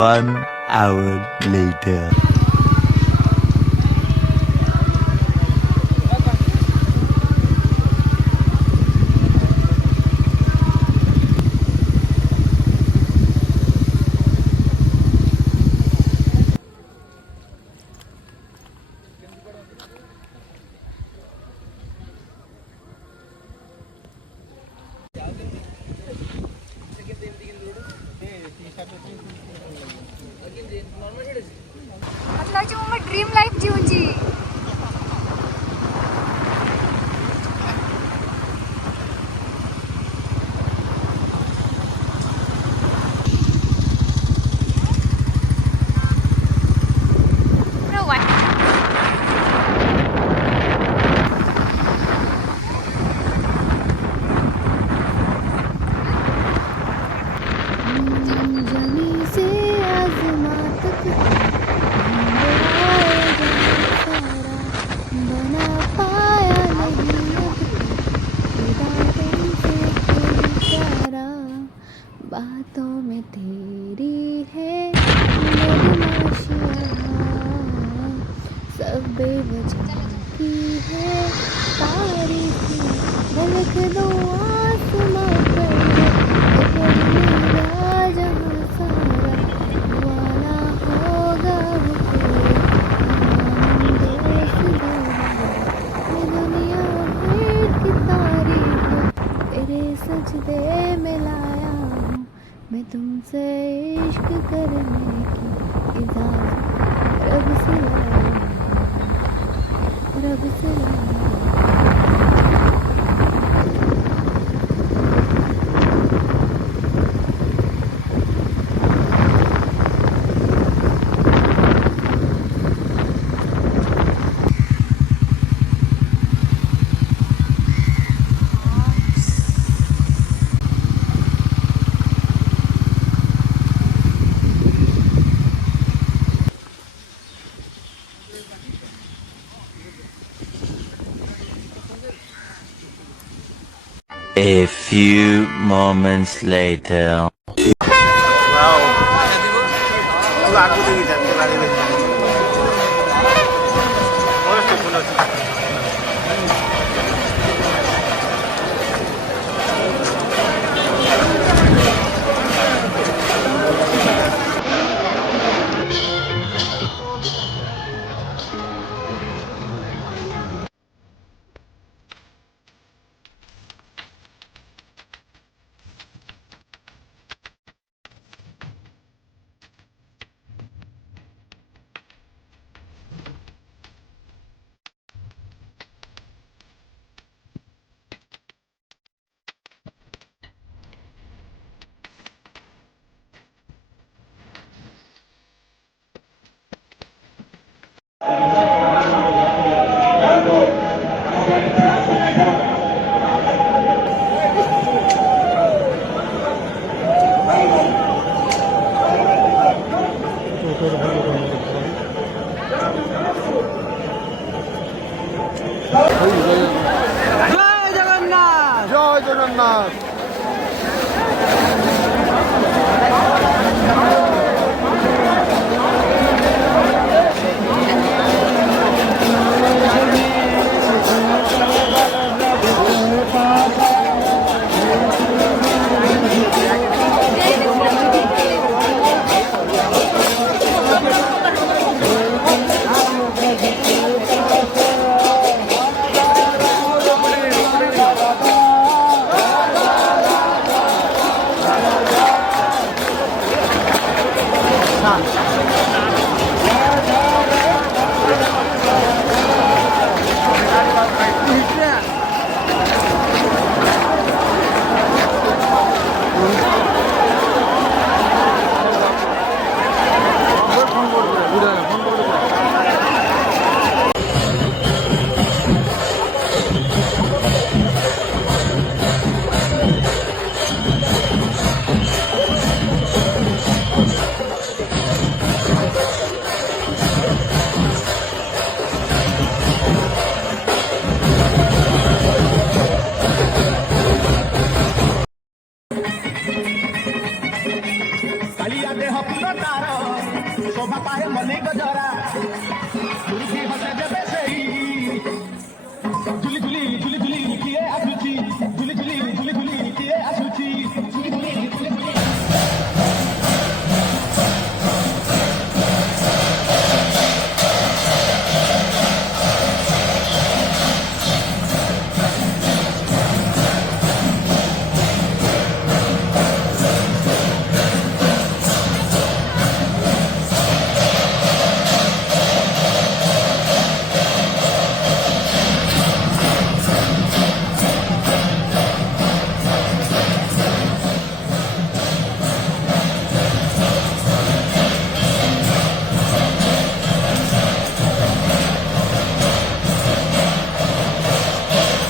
1 hour later. मतलब जी मम्मा dream life जीवन जी। जमी से आसमां तक ढूंढ आए जहां सारा, बना पाया नहीं अब तक खुदा तुमसे कोई चारा। बातों में तेरी है बदमाशियाँ, सब बेवजह की है तारीफियाँ। झलक दो आसमां पर पकड़ लेगा जहां सारा, वाला होगा वो कोई हम दोस्त दोबारा। ये दुनिया भर की तारीफ तेरे सजदे में लाया हूँ, मैं तुमसे इश्क करने की इजाज़त रब से लाया हूँ, रब से लाया हूँ। A few moments later. पाए मलिक जरा